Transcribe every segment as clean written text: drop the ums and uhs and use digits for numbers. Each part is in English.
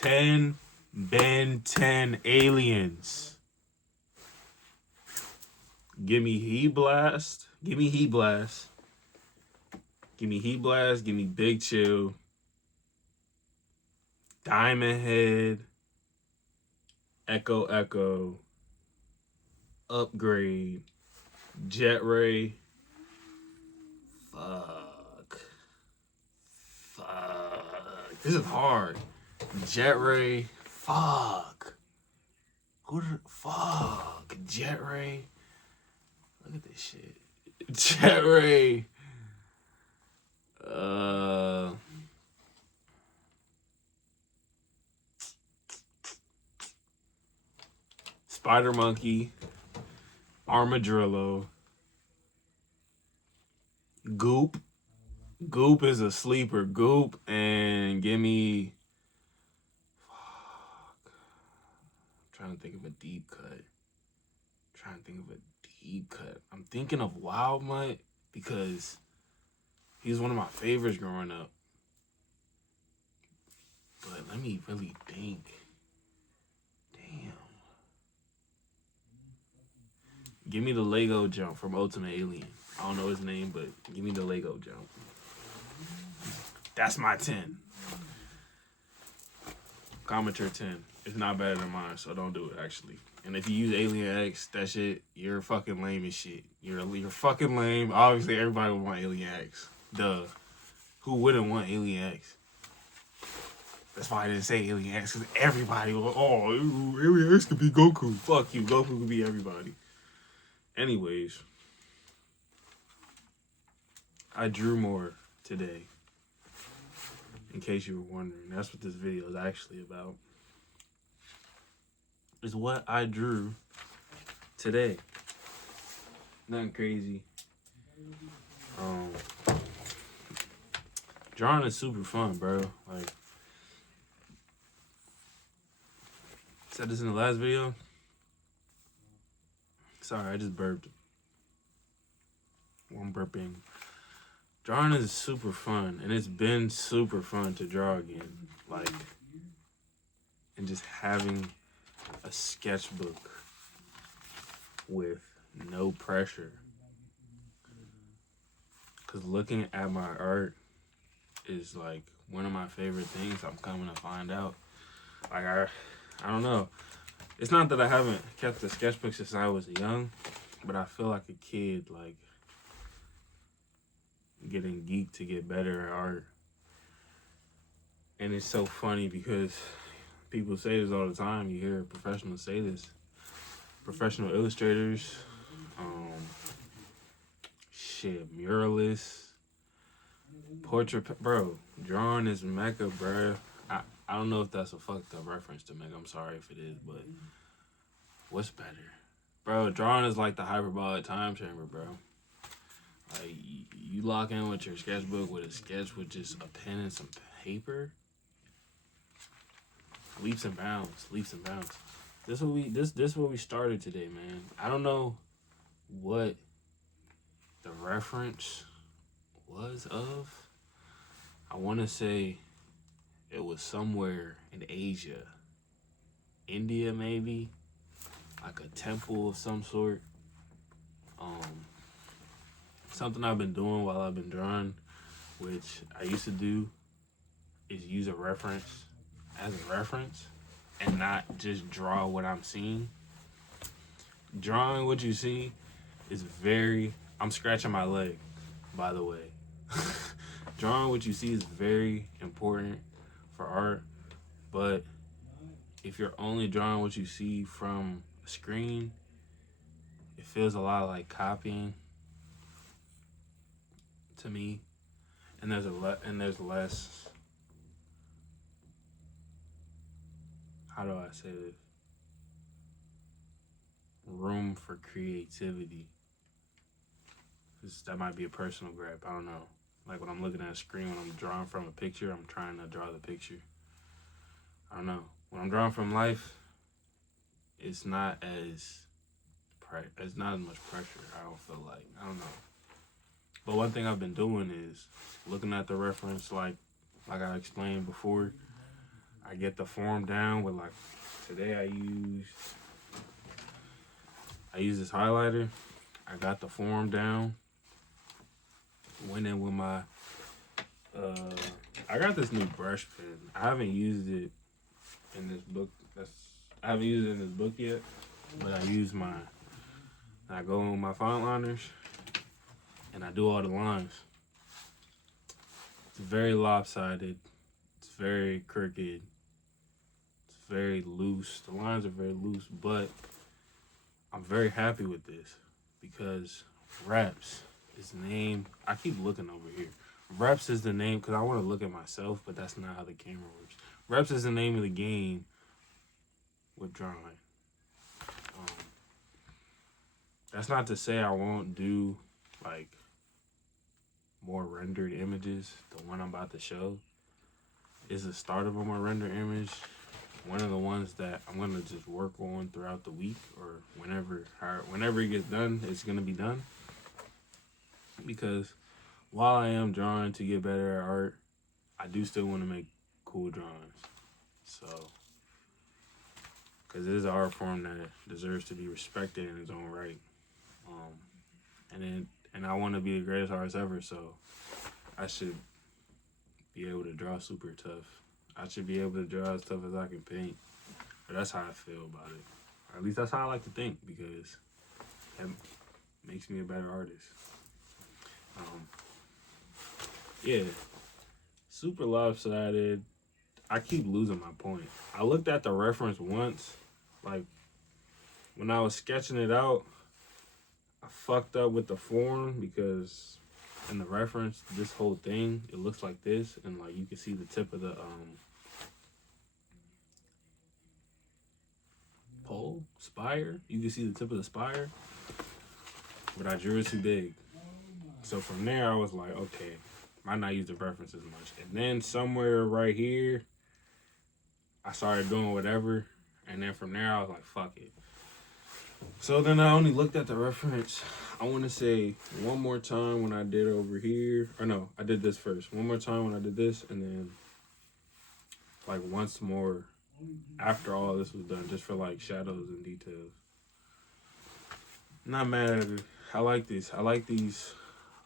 10 Ben 10 aliens. Give me Heat Blast. Give me Heat Blast. Give me Heat Blast. Give me Big Chill. Diamond Head. Echo Echo. Upgrade. Jet Ray. Fuck. This is hard. Jet Ray. Fuck. Fuck. Jet Ray. Look at this shit. Jet Ray. Spider Monkey. Armadillo. Goop. Goop is a sleeper. Goop, and give me. Fuck. I'm trying to think of a deep cut. I'm thinking of Wild Mutt because he was one of my favorites growing up. But let me really think. Damn. Give me the Lego jump from Ultimate Alien. I don't know his name, but give me the Lego jump. That's my 10. Commenter 10. It's not better than mine, so don't do it, actually. And if you use Alien X, that shit, you're fucking lame as shit. You're fucking lame. Obviously, everybody would want Alien X. Duh. Who wouldn't want Alien X? That's why I didn't say Alien X, because everybody will, Alien X could be Goku. Fuck you. Goku could be everybody. Anyways. I drew more today. In case you were wondering. That's what this video is actually about. Is what I drew today. Nothing crazy. Drawing is super fun, bro. Like, said this in the last video. Sorry, I just burped. I'm burping. Drawing is super fun, and it's been super fun to draw again. Like, and just having a sketchbook with no pressure. Because looking at my art is like one of my favorite things I'm coming to find out. Like, I don't know. It's not that I haven't kept a sketchbook since I was young, but I feel like a kid, like, getting geeked to get better at art. And it's so funny because people say this all the time. You hear professionals say this. Professional illustrators, muralists, portrait, bro. Drawing is mecca, bro. I don't know if that's a fucked up reference to mecca. I'm sorry if it is, but what's better, bro? Drawing is like the hyperbolic time chamber, bro. Like, you lock in with your sketchbook with a sketch with just a pen and some paper. Leaps and bounds. This is what we started today, man. I don't know what the reference was of. I want to say it was somewhere in Asia. India, maybe. Like a temple of some sort. Something I've been doing while I've been drawing, which I used to do, is use a reference as a reference and not just draw what I'm seeing. Drawing what you see is I'm scratching my leg, by the way. Drawing what you see is very important for art, but if you're only drawing what you see from a screen, it feels a lot like copying to me, and there's less, how do I say this, room for creativity. That might be a personal grab, I don't know. Like, when I'm looking at a screen, when I'm drawing from a picture, I'm trying to draw the picture. I don't know. When I'm drawing from life, it's not as much pressure, I don't feel like. I don't know. But one thing I've been doing is looking at the reference, like I explained before. I get the form down with like, today I use this highlighter. I got the form down. Went in with my, I got this new brush pen. I haven't used it in this book. I haven't used it in this book yet, but I use mine. I go in with my fine liners and I do all the lines. It's very lopsided. It's very crooked. It's very loose. The lines are very loose, but I'm very happy with this because Reps is the name. I keep looking over here. Reps is the name because I want to look at myself, but that's not how the camera works. Reps is the name of the game with drawing. That's not to say I won't do like more rendered images. The one I'm about to show is the start of a more rendered image. One of the ones that I'm gonna just work on throughout the week or whenever it gets done, it's gonna be done. Because while I am drawing to get better at art, I do still want to make cool drawings. So, because it is an art form that deserves to be respected in its own right. And I want to be the greatest artist ever, so I should be able to draw super tough. I should be able to draw as tough as I can paint. But that's how I feel about it. Or at least that's how I like to think, because that makes me a better artist. Yeah, super lopsided. I keep losing my point. I looked at the reference once, like when I was sketching it out, I fucked up with the form because in the reference, this whole thing, it looks like this, and like you can see the tip of the pole, spire. You can see the tip of the spire, but I drew it too big. So from there, I was like, okay, might not use the reference as much. And then somewhere right here, I started doing whatever, and then from there, I was like, fuck it. So then I only looked at the reference, I want to say one more time when I did over here. Or no, I did this first. One more time when I did this, and then like once more after all this was done, just for like shadows and details. Not mad at it. I like this. I like these.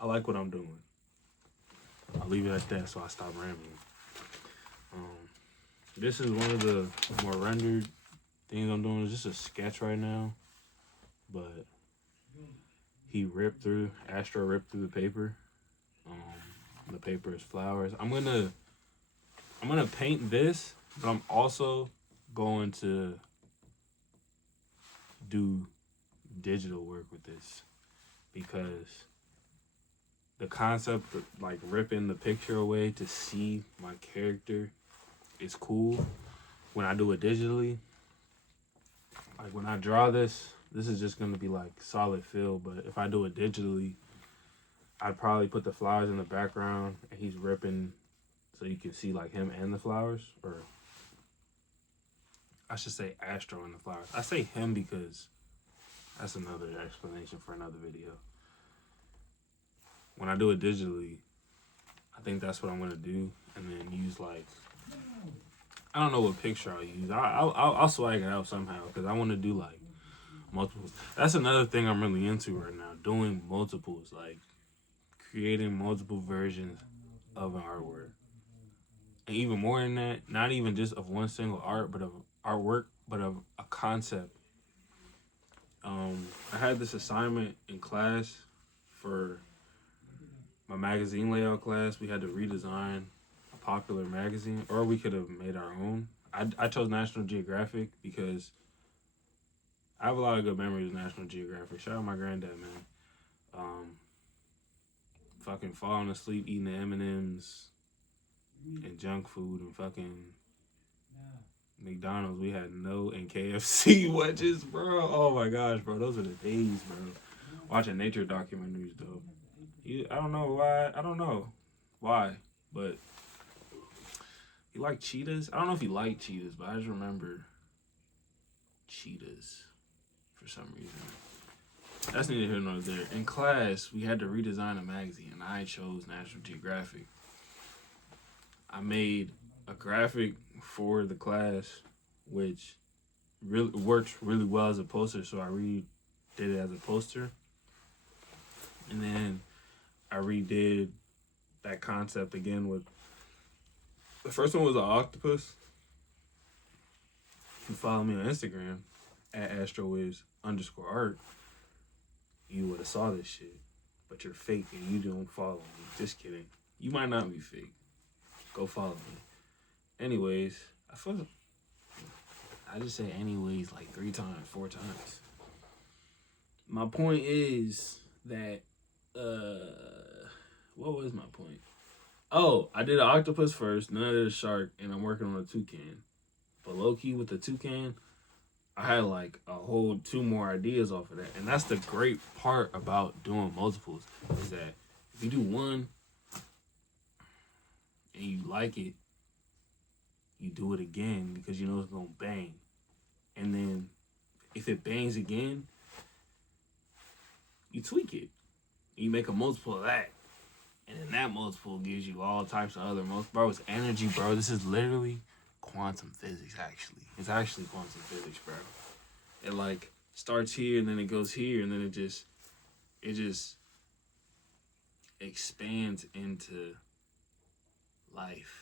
I like what I'm doing. I'll leave it at that so I stop rambling. This is one of the more rendered things I'm doing. It's just a sketch right now. But Astro ripped through the paper. The paper is flowers. I'm gonna paint this, but I'm also going to do digital work with this because the concept of like ripping the picture away to see my character is cool. When I do it digitally, like when I draw this is just gonna be like solid fill, but if I do it digitally, I'd probably put the flowers in the background and he's ripping so you can see like him and the flowers, or I should say Astro and the flowers. I say him because that's another explanation for another video. When I do it digitally, I think that's what I'm gonna do, and then use like, I don't know what picture I'll use. I'll swag it out somehow because I want to do like multiples. That's another thing I'm really into right now, doing multiples, like creating multiple versions of an artwork. And even more than that, not even just of one single art, but of artwork, but of a concept. I had this assignment in class for my magazine layout class. We had to redesign a popular magazine, or we could have made our own. I chose National Geographic because I have a lot of good memories of National Geographic. Shout out my granddad, man. Fucking falling asleep eating the M&Ms and junk food and fucking McDonald's. We had and KFC wedges, bro. Oh my gosh, bro. Those are the days, bro. Watching nature documentaries, though. I don't know why. I don't know why, but he liked cheetahs. I don't know if he liked cheetahs, but I just remember cheetahs for some reason. That's neither here nor there. In class, we had to redesign a magazine, and I chose National Geographic. I made a graphic for the class, which really worked really well as a poster. So I redid it as a poster, and then I redid that concept again with the first one was an octopus. If you follow me on Instagram at astrowiz_art, you would have saw this shit. But you're fake and you don't follow me. Just kidding. You might not be fake. Go follow me. Anyways, I just say anyways like 3 times, 4 times. My point is that what was my point? Oh, I did an octopus first, then I did a shark, and I'm working on a toucan. But low key with the toucan, I had like a whole 2 more ideas off of that. And that's the great part about doing multiples, is that if you do one and you like it, you do it again because you know it's gonna bang. And then if it bangs again, you tweak it. You make a multiple of that. And then that multiple gives you all types of other multiples. Bro, it's energy, bro. This is literally quantum physics, actually. It's actually quantum physics, bro. It like starts here and then it goes here and then it just expands into life.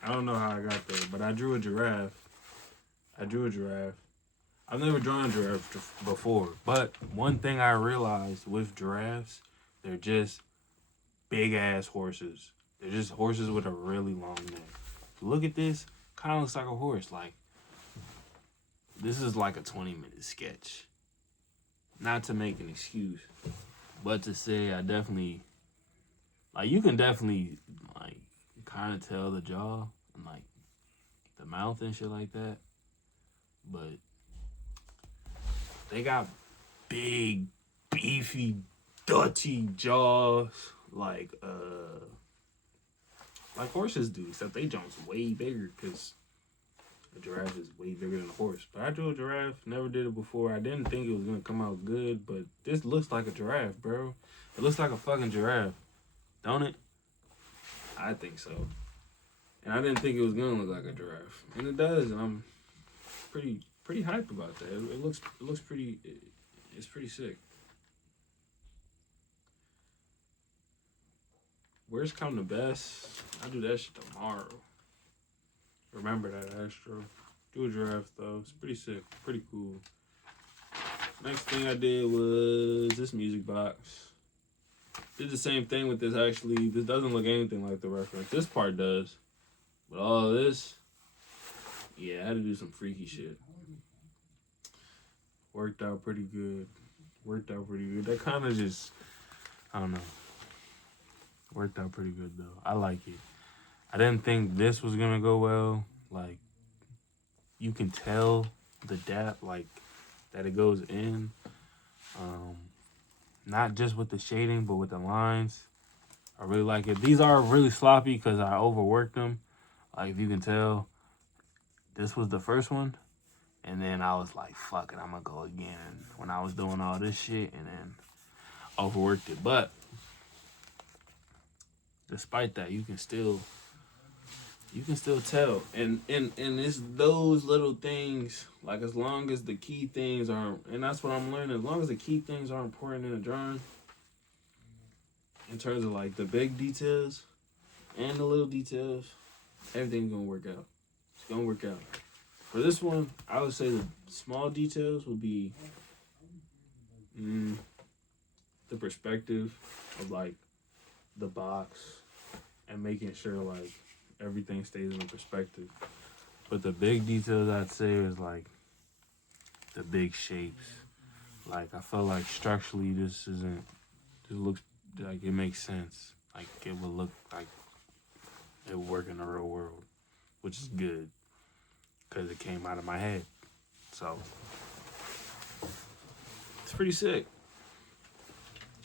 I don't know how I got there, but I drew a giraffe. I've never drawn a giraffe before, but one thing I realized with giraffes, they're just big ass horses. They're just horses with a really long neck. If you look at this, kind of looks like a horse. Like, this is like a 20-minute sketch. Not to make an excuse, but to say I definitely, like, you can definitely, like, kind of tell the jaw and, like, the mouth and shit like that. But they got big, beefy, dirty jaws, like horses do, except they jump's way bigger because a giraffe is way bigger than a horse. But I drew a giraffe, never did it before. I didn't think it was gonna come out good, but this looks like a giraffe, bro. It looks like a fucking giraffe, don't it? I think so. And I didn't think it was gonna look like a giraffe, and it does. And I'm pretty hyped about that. It looks pretty. It's pretty sick. Where's come the best? I'll do that shit tomorrow. Remember that, Astro. Do a giraffe though. It's pretty sick. Pretty cool. Next thing I did was this music box. Did the same thing with this actually. This doesn't look anything like the reference. This part does. But all of this, yeah, I had to do some freaky shit. Worked out pretty good. That kind of just, I don't know. Worked out pretty good though. I like it. I didn't think this was gonna go well. Like, you can tell the depth, like, that it goes in. Not just with the shading, but with the lines. I really like it. These are really sloppy because I overworked them. Like, if you can tell, this was the first one. And then I was like, fuck it, I'm gonna go again. When I was doing all this shit and then overworked it. But despite that, you can still tell. And it's those little things, like, as long as the key things aren't, and that's what I'm learning, as long as the key things are important in a drawing, in terms of like the big details and the little details, everything's gonna work out. It's gonna work out. For this one, I would say the small details would be the perspective of like the box and making sure like everything stays in the perspective. But the big details I'd say is like the big shapes. Like, I felt like structurally this looks like it makes sense. Like, it would look like it would work in the real world, which is good because it came out of my head. So it's pretty sick.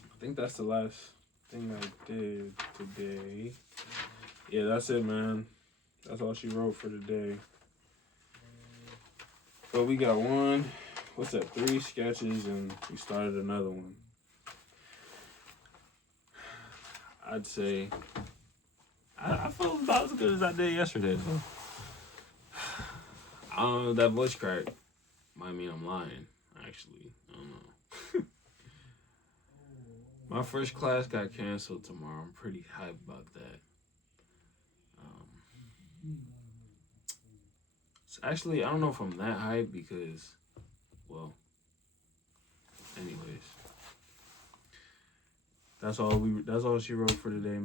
I think that's the last thing I did today. Yeah, that's it, man. That's all she wrote for today. But we got 3 sketches, and we started another one. I'd say I felt about as good as I did yesterday. So. I don't know if that voice crack might mean I'm lying, actually. I don't know. My first class got canceled tomorrow. I'm pretty hyped about that. So actually, I don't know if I'm that hyped because, well, anyways. That's all she wrote for today.